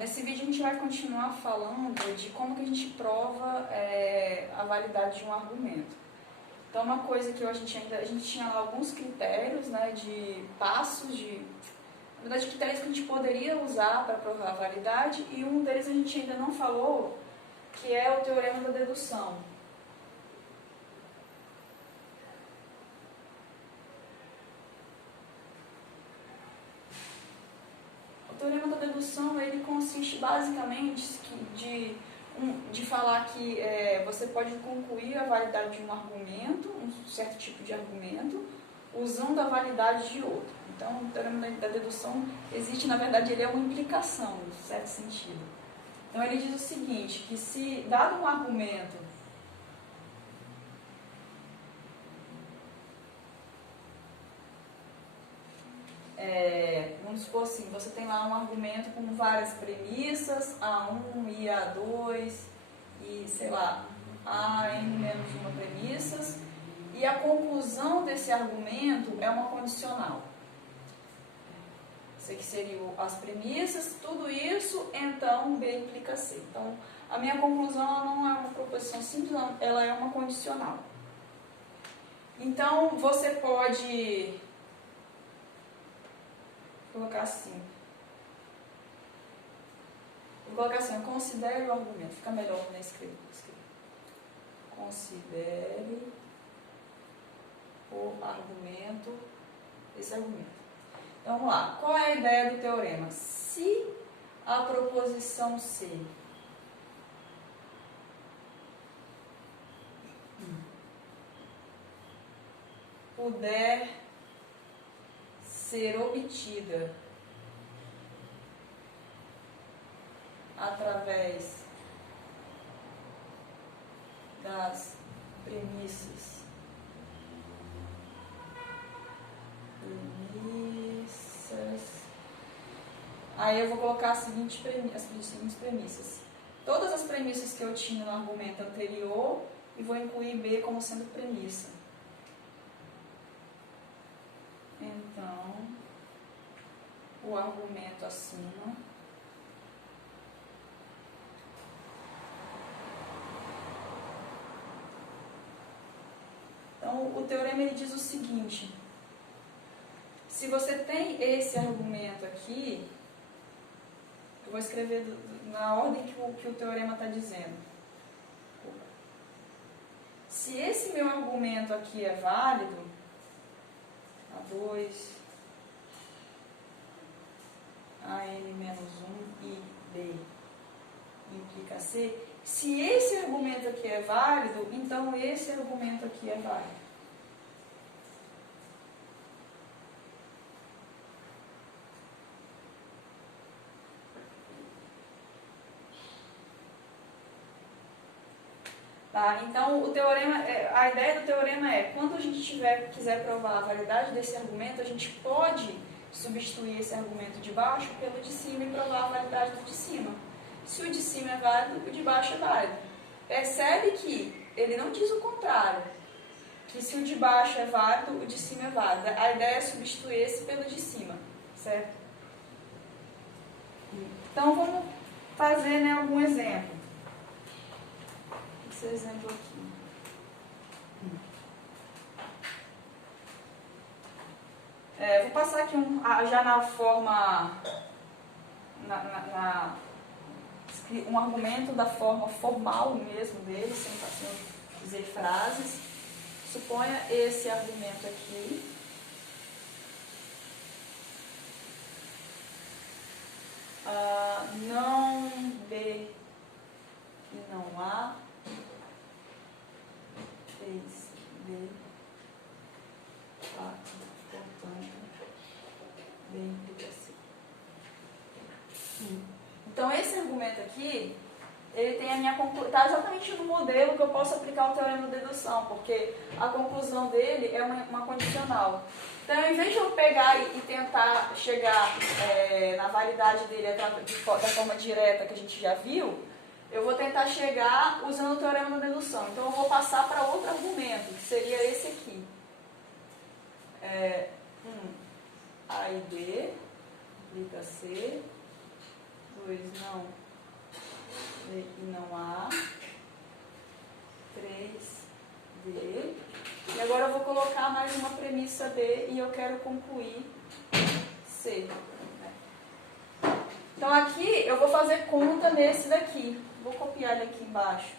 Nesse vídeo a gente vai continuar falando de como que a gente prova a validade de um argumento. Então, uma coisa que a gente tinha lá alguns critérios, né, de passos, na verdade, critérios que a gente poderia usar para provar a validade, e um deles a gente ainda não falou, que é o teorema da dedução. O teorema da dedução, ele consiste basicamente de falar que você pode concluir a validade de um argumento, um certo tipo de argumento, usando a validade de outro. Então, o teorema da dedução existe, na verdade, ele é uma implicação, em certo sentido. Então, ele diz o seguinte, que se, dado um argumento, vamos supor assim, você tem lá um argumento com várias premissas, A1 e A2, e sei lá, AN menos uma premissas, e a conclusão desse argumento é uma condicional. Isso aqui seriam as premissas, tudo isso, então B implica C. Então, a minha conclusão ela não é uma proposição simples, ela é uma condicional. Então, você pode colocar assim. Vou colocar assim, eu considere o argumento. Fica melhor na escrita. Considere o argumento, esse argumento. Então, vamos lá. Qual é a ideia do teorema? Se a proposição C puder ser obtida através das premissas aí eu vou colocar as seguintes premissas. Todas as premissas que eu tinha no argumento anterior e vou incluir B como sendo premissa. Então, o argumento acima então, o teorema ele diz o seguinte: se você tem esse argumento aqui, eu vou escrever na ordem que o teorema está dizendo. Se esse meu argumento aqui é válido, A2, AN menos 1 e B implica C. Se esse argumento aqui é válido, então esse argumento aqui é válido. Tá? Então, o teorema, a ideia do teorema é, quando a gente quiser provar a validade desse argumento, a gente pode substituir esse argumento de baixo pelo de cima e provar a validade do de cima. Se o de cima é válido, o de baixo é válido. Percebe que ele não diz o contrário, que se o de baixo é válido, o de cima é válido. A ideia é substituir esse pelo de cima, certo? Então, vamos fazer, né, algum exemplo. Esse exemplo aqui. Vou passar aqui já na forma, um argumento da forma formal mesmo dele, sem dizer frases. Suponha esse argumento aqui. Não B e não A. 3B, 4, portanto, B implica C. Então, esse argumento aqui, ele tem a minha conclusão, está exatamente no modelo que eu posso aplicar o teorema da dedução, porque a conclusão dele é uma condicional. Então, em vez de eu pegar e tentar chegar na validade dele da forma direta que a gente já viu, eu vou tentar chegar usando o teorema da dedução. Então, eu vou passar para outro argumento, que seria esse aqui. A e B implica C, 2 não D e não A, 3D. E agora eu vou colocar mais uma premissa D e eu quero concluir C. Então aqui eu vou fazer conta nesse daqui. Vou copiar ele aqui embaixo.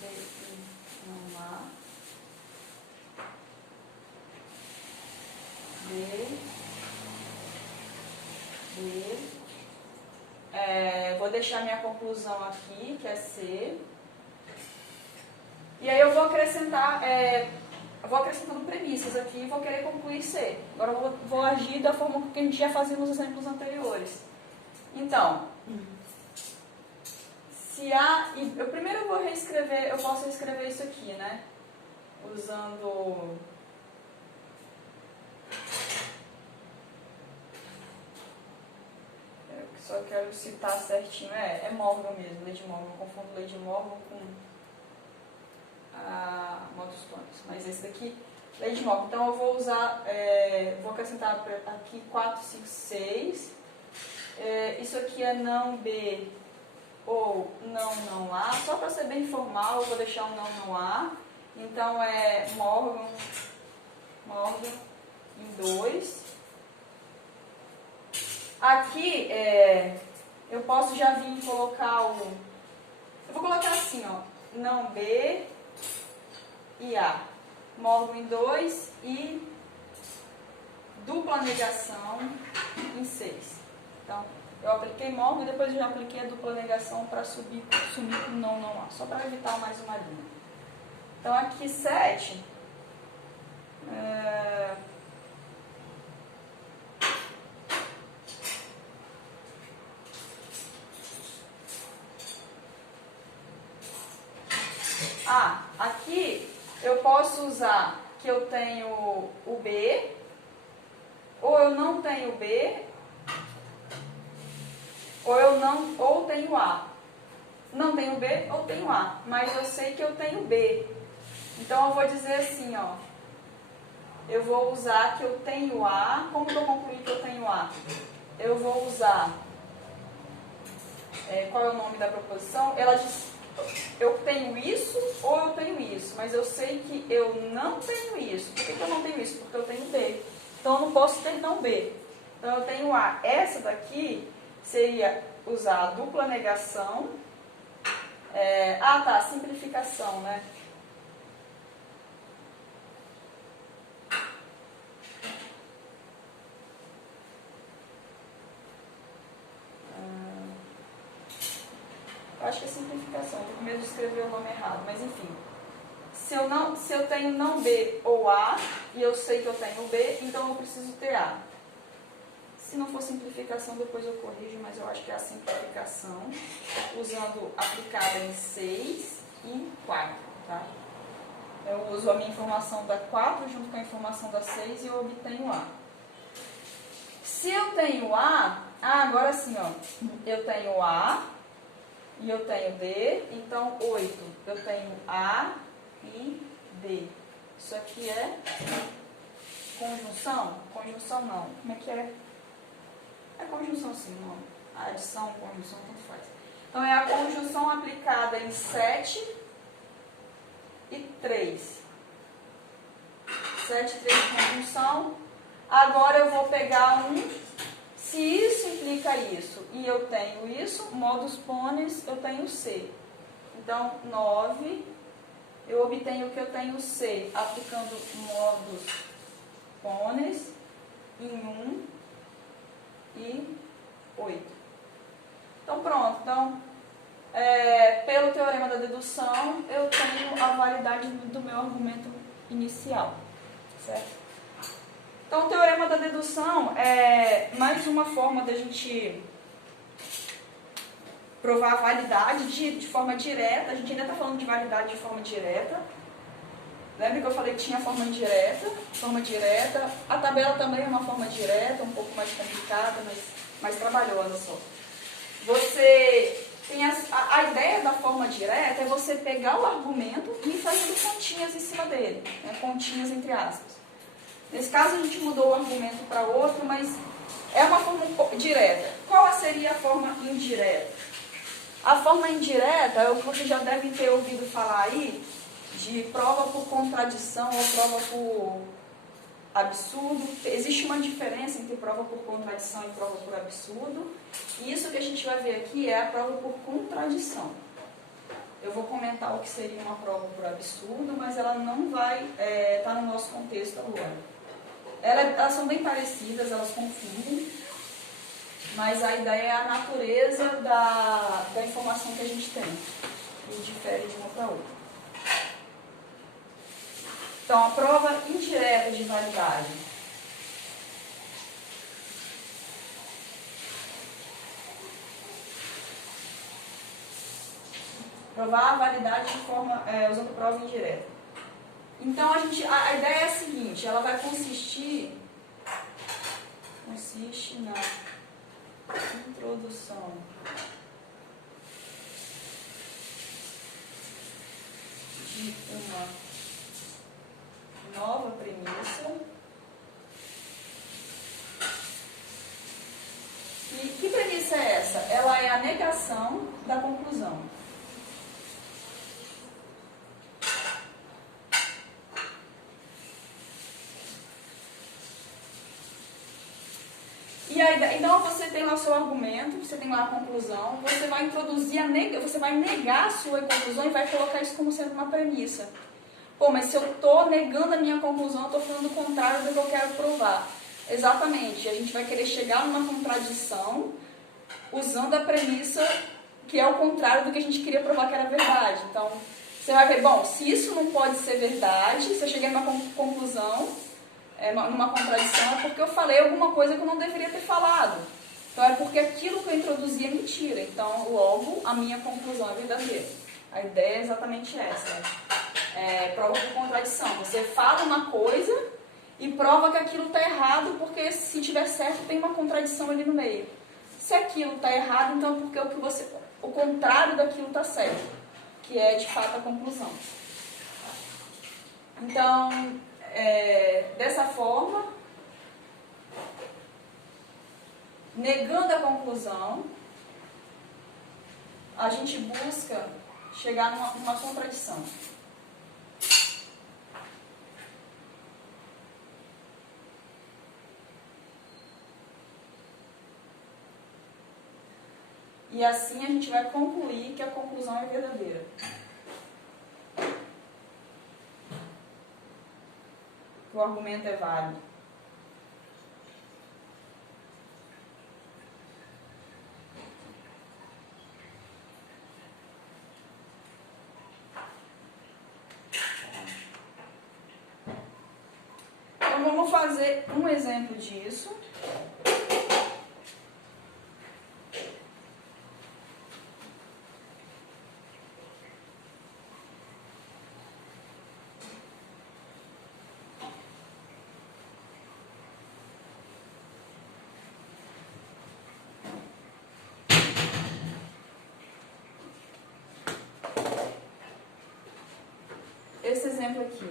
D e não A. Vou deixar minha conclusão aqui, que é C. E aí eu vou acrescentar, vou acrescentando premissas aqui e vou querer concluir C. Agora eu vou agir da forma que a gente já fazia nos exemplos anteriores. Então, se A... primeiro eu vou reescrever, eu posso reescrever isso aqui, né? Usando... Só quero citar certinho. É Morgan mesmo, Lei de Morgan. Eu confundo Lei de Morgan com a modus ponens. Mas esse daqui, Lei de Morgan. Então eu vou usar, vou acrescentar aqui 4, 5, 6. Isso aqui é não B ou não A. Só para ser bem formal, eu vou deixar um não A. Então é Morgan em 2. Aqui, eu posso já vir colocar o... Eu vou colocar assim, ó. Não B e A. Morgan em 2 e dupla negação em 6. Então, eu apliquei Morgan e depois eu já apliquei a dupla negação para sumir com não A. Só para evitar mais uma linha. Então, aqui 7... aqui eu posso usar que eu tenho o B, ou eu não tenho B, ou tenho A. Não tenho B ou tenho A, mas eu sei que eu tenho B. Então eu vou dizer assim, ó. Eu vou usar que eu tenho A. Como que eu concluí que eu tenho A? Eu vou usar... qual é o nome da proposição? Ela diz... Eu tenho isso ou eu tenho isso, mas eu sei que eu não tenho isso. Por que eu não tenho isso? Porque eu tenho B. Então eu não posso ter não B. Então eu tenho A. Essa daqui seria usar a dupla negação. Simplificação, né? Eu acho que é simplificação, estou com medo de escrever o nome errado, mas enfim. Se eu tenho não B ou A, e eu sei que eu tenho B, então eu preciso ter A. Se não for simplificação, depois eu corrijo, mas eu acho que é a simplificação, usando aplicada em 6 e 4, tá? Eu uso a minha informação da 4 junto com a informação da 6 e eu obtenho A. Se eu tenho A, agora sim, ó, eu tenho A, e eu tenho D, então 8. Eu tenho A e D. Isso aqui é conjunção? Conjunção não. Como é que é? É conjunção sim, não. Adição, conjunção, tanto faz. Então é a conjunção aplicada em 7 e 3. 7 e 3 conjunção. Agora eu vou pegar se isso implica isso e eu tenho isso, modus ponens, eu tenho C. Então, 9, eu obtenho que eu tenho C, aplicando modus ponens em 1 e 8. Então, pronto. Então, pelo teorema da dedução, eu tenho a validade do meu argumento inicial, certo? Então, o teorema da dedução é mais uma forma da gente provar a validade de forma direta. A gente ainda está falando de validade de forma direta. Lembra que eu falei que tinha forma indireta, forma direta. A tabela também é uma forma direta, um pouco mais complicada, mas mais trabalhosa só. Você tem a ideia da forma direta é você pegar o argumento e ir fazendo continhas em cima dele, né? Continhas entre aspas. Nesse caso a gente mudou o argumento para outro, mas é uma forma direta. Qual seria a forma indireta? A forma indireta é o que vocês já devem ter ouvido falar aí, de prova por contradição ou prova por absurdo. Existe uma diferença entre prova por contradição e prova por absurdo. E isso que a gente vai ver aqui é a prova por contradição. Eu vou comentar o que seria uma prova por absurdo, mas ela não vai estar no nosso contexto agora. Elas são bem parecidas, elas confundem, mas a ideia é a natureza da informação que a gente tem, e difere de uma para outra. Então, a prova indireta de validade. Provar a validade de forma, usando prova indireta. Então, a ideia é a seguinte, ela vai consiste na introdução de uma nova premissa. E que premissa é essa? Ela é a negação da conclusão. Então você tem lá o seu argumento, você tem lá a conclusão, você vai introduzir você vai negar a sua conclusão e vai colocar isso como sendo uma premissa. Pô, mas se eu estou negando a minha conclusão, eu estou falando o contrário do que eu quero provar. Exatamente, a gente vai querer chegar numa contradição usando a premissa que é o contrário do que a gente queria provar que era verdade. Então, você vai ver, bom, se isso não pode ser verdade, se eu cheguei numa conclusão, numa contradição, é porque eu falei alguma coisa que eu não deveria ter falado. Então, é porque aquilo que eu introduzi é mentira. Então, logo, a minha conclusão é verdadeira. A ideia é exatamente essa. Prova por contradição. Você fala uma coisa e prova que aquilo está errado, porque se tiver certo, tem uma contradição ali no meio. Se aquilo está errado, então é porque o contrário daquilo está certo, que é, de fato, a conclusão. Então, dessa forma, negando a conclusão, a gente busca chegar numa contradição. E assim a gente vai concluir que a conclusão é verdadeira. Que o argumento é válido. Então vamos fazer um exemplo disso. Esse exemplo aqui.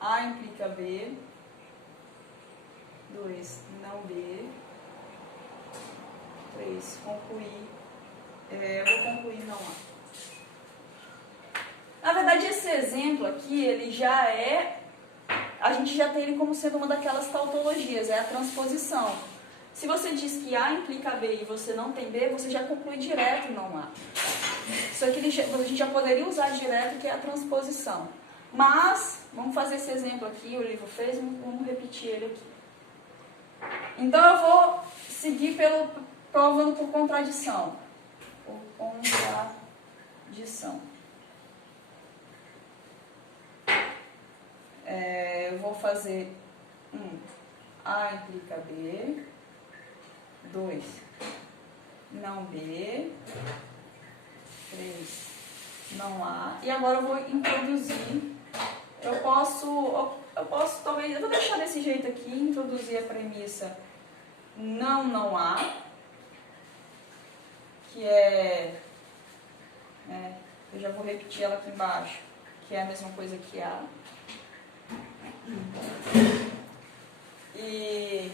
A implica B. 2. Não B. 3. Concluir. Eu vou concluir não A. Na verdade, esse exemplo aqui, ele já a gente já tem ele como sendo uma daquelas tautologias, é a transposição. Se você diz que A implica B e você não tem B, você já conclui direto não A. Isso aqui a gente já poderia usar direto, que é a transposição. Mas, vamos fazer esse exemplo aqui, o livro fez, vamos repetir ele aqui. Então, eu vou seguir provando por contradição. Por contradição. Eu vou fazer A implica B. 2. Não B. 3. Não A. E agora eu vou introduzir. Eu posso talvez, eu vou deixar desse jeito aqui, introduzir a premissa não A. que é, eu já vou repetir ela aqui embaixo, que é a mesma coisa que A. E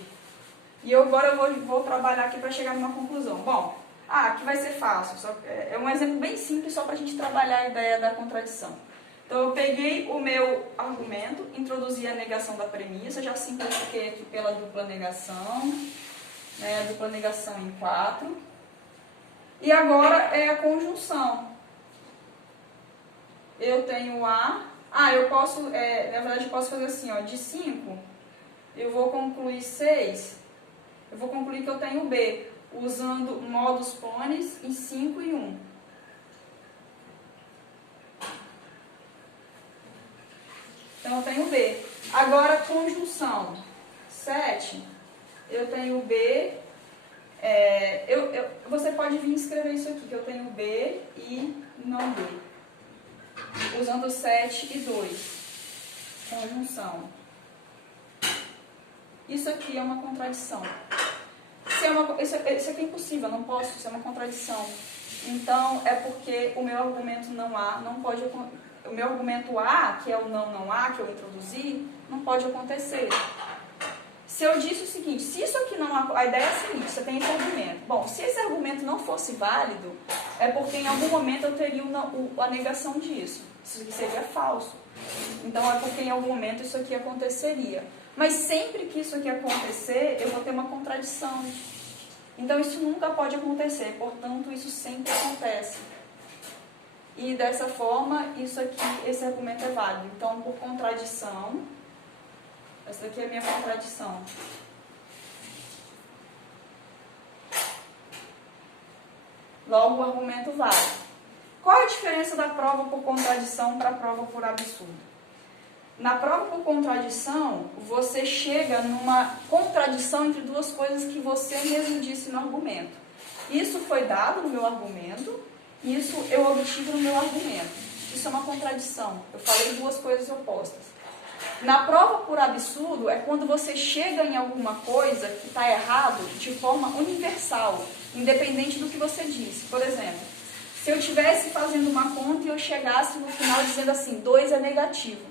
eu agora vou trabalhar aqui para chegar numa conclusão. Bom, aqui vai ser fácil, é um exemplo bem simples só para a gente trabalhar a ideia da contradição. Então eu peguei o meu argumento, introduzi a negação da premissa, já simplifiquei aqui pela dupla negação, né, a dupla negação em 4. E agora é a conjunção. Eu tenho A, eu posso, na verdade eu posso fazer assim, ó, de 5, eu vou concluir 6, eu vou concluir que eu tenho B, usando modus ponens em 5 e 1. Então eu tenho B. Agora conjunção, 7, eu tenho B, você pode vir escrever isso aqui, que eu tenho B e não B. Usando 7 e 2. Conjunção. Isso aqui é uma contradição. Isso aqui é impossível, eu não posso, isso é uma contradição. Então, é porque o meu argumento não A não pode... O meu argumento A, que é o não A, que eu introduzi, não pode acontecer. Se eu disse o seguinte, se isso aqui não... A ideia é a seguinte, você tem esse argumento. Bom, se esse argumento não fosse válido, é porque em algum momento eu teria a negação disso. Isso aqui seria falso. Então, é porque em algum momento isso aqui aconteceria. Mas sempre que isso aqui acontecer, eu vou ter uma contradição. Então, isso nunca pode acontecer. Portanto, isso sempre acontece. E dessa forma, esse argumento é válido. Então, por contradição, essa daqui é a minha contradição. Logo, o argumento vale. Qual é a diferença da prova por contradição para a prova por absurdo? Na prova por contradição, você chega numa contradição entre duas coisas que você mesmo disse no argumento. Isso foi dado no meu argumento, isso eu obtive no meu argumento. Isso é uma contradição. Eu falei duas coisas opostas. Na prova por absurdo, é quando você chega em alguma coisa que está errado de forma universal, independente do que você disse. Por exemplo, se eu estivesse fazendo uma conta e eu chegasse no final dizendo assim, 2 é negativo.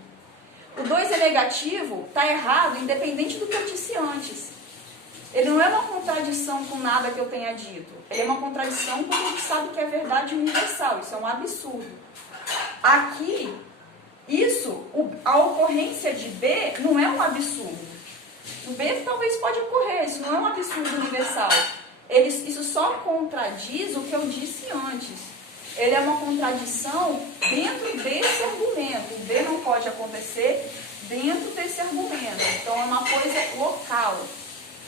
O 2 é negativo, está errado, independente do que eu disse antes. Ele não é uma contradição com nada que eu tenha dito. Ele é uma contradição quando a gente sabe que é verdade universal. Isso é um absurdo. Aqui, a ocorrência de B não é um absurdo. O B talvez pode ocorrer, isso não é um absurdo universal. Isso só contradiz o que eu disse antes. Ele é uma contradição dentro desse argumento. O B não pode acontecer dentro desse argumento. Então, é uma coisa local.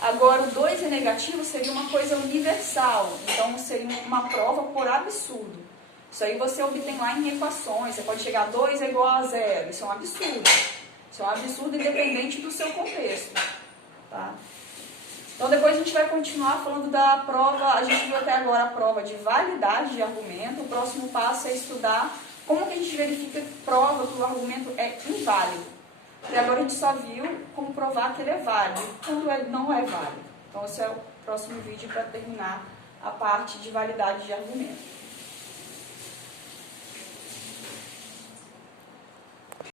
Agora, o 2 é negativo seria uma coisa universal. Então, seria uma prova por absurdo. Isso aí você obtém lá em equações. Você pode chegar a 2 é igual a 0. Isso é um absurdo. Isso é um absurdo independente do seu contexto. Tá? Então, depois a gente vai continuar falando da prova. A gente viu até agora a prova de validade de argumento. O próximo passo é estudar como que a gente verifica prova que o argumento é inválido. E agora a gente só viu como provar que ele é válido, quando ele não é válido. Então, esse é o próximo vídeo para terminar a parte de validade de argumento.